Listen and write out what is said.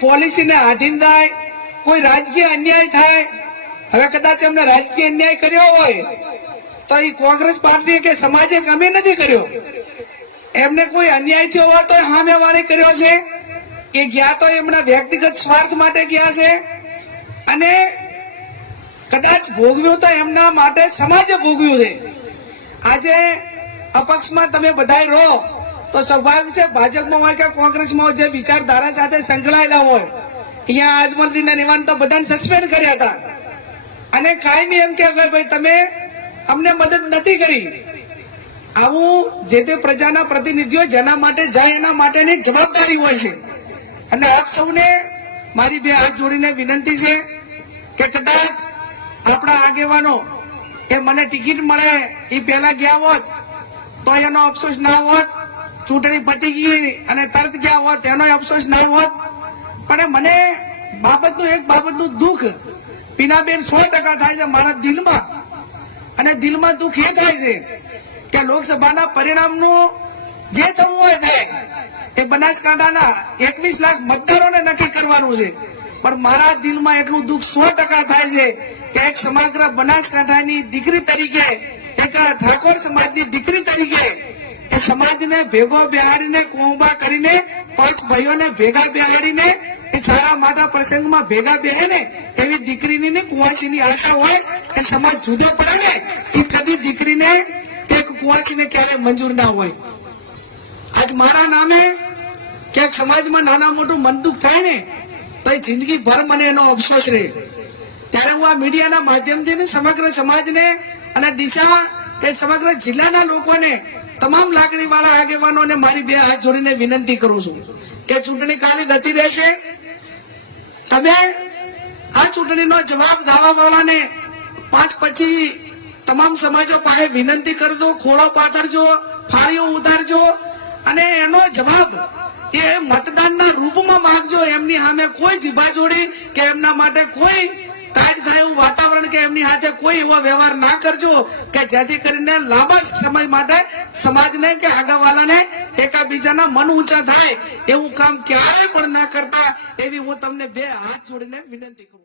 પોલિસીને આધીન થાય, કોઈ રાજકીય અન્યાય થાય, હવે કદાચ એમને રાજકીય અન્યાય કર્યો હોય, તો એ કોંગ્રેસ પાર્ટી કે સમાજે ગમે નથી કર્યો. એમને કોઈ અન્યાય થયો હોય તો હામે વાળી કર્યો છે કે ગયા તો એમના વ્યક્તિગત સ્વાર્થ માટે ગયા છે, અને કદાચ ભોગવ્યું તો એમના માટે સમાજે ભોગવ્યું છે. આજે અપક્ષમાં તમે બધાય રહો તો સ્વાભાવિક છે, ભાજપમાં હોય કે કોંગ્રેસમાં હોય, જે વિચારધારા સાથે સંકળાયેલા હોય. અહીંયા આજમલદીન નિવાન તો બધાને સસ્પેન્ડ કર્યા હતા. અને કાયમી એમ કે ભાઈ તમે અમને મદદ નથી કરી, આવું જે તે પ્રજાના પ્રતિનિધિઓ જેના માટે જાય એના માટેની જવાબદારી હોય છે. અને આપ સૌને મારી બે હાથ જોડીને વિનંતી છે કે કદાચ આપણા આગેવાનો કે મને ટિકિટ મળે, એ પહેલા ગયા હોત, તો એનો અફસોસ ના હોત ચૂંટણી પતી ગઈ અને તરત ગયા હોત એનો અફસોસ ના હોત. પણ મને બાબતનું એક બાબતનું દુઃખ, પીનાબેન સો ટકા થાય છે મારા દિલમાં. અને દિલમાં દુઃખ એ થાય છે કે લોકસભાના પરિણામનું જે થવું હોય થાય એ બનાસકાંઠાના એકવીસ લાખ મતદારોને નક્કી કરવાનું છે. પણ મારા દિલમાં એટલું દુઃખ સો ટકા થાય છે કે એક સમગ્ર બનાસકાંઠાની દીકરી તરીકે, એક ઠાકોર સમાજની દીકરી તરીકે એ સમાજને ભેગો બેહાડીને કુંભા કરીને પંચ ભાઈઓને ભેગા બેહાડીને એ સારા માતા પ્રસંગમાં ભેગા બેહે ને એવી દીકરીની કુંવાસીની આશા હોય એ સમાજ જુદો પડે ને એ કદી દીકરીને કે કુંવાસીને ક્યારે મંજૂર ના હોય. આજ મારા નામે ક્યાંક સમાજમાં નાના મોટું મનદુખ થાય ને, તો જિંદગી ભર મને એનો અફસોસ રહે. ત્યારે હું આ મીડિયાના માધ્યમથી સમગ્ર સમાજને અને દિશા એ સમગ્ર જિલ્લાના લોકોને તમામ લાગણી વાળા આગેવાનોને મારી બે હાથ જોડીને વિનંતી કરું છું કે ચૂંટણી કાલે જતી રહેશે. તમે આ ચૂંટણીનો જવાબ દાવા વાળાને પાંચ પછી તમામ સમાજો પાસે વિનંતી કરજો, ખોળો પાથરજો, ફાળીઓ ઉતારજો અને એનો જવાબ એ મતદાનના રૂપમાં માંગજો. એમની સામે કોઈ જીભા જોડી કે એમના માટે કોઈ એવું વાતાવરણ કે એમની સાથે કોઈ એવો વ્યવહાર ના કરજો કે જેથી કરીને લાંબા સમય માટે સમાજને કે આગળવાળાને એકાબીજાના મન ઊંચા થાય. એવું કામ ક્યારેય પણ ના કરતા. એવી હું તમને બે હાથ જોડીને વિનંતી કરું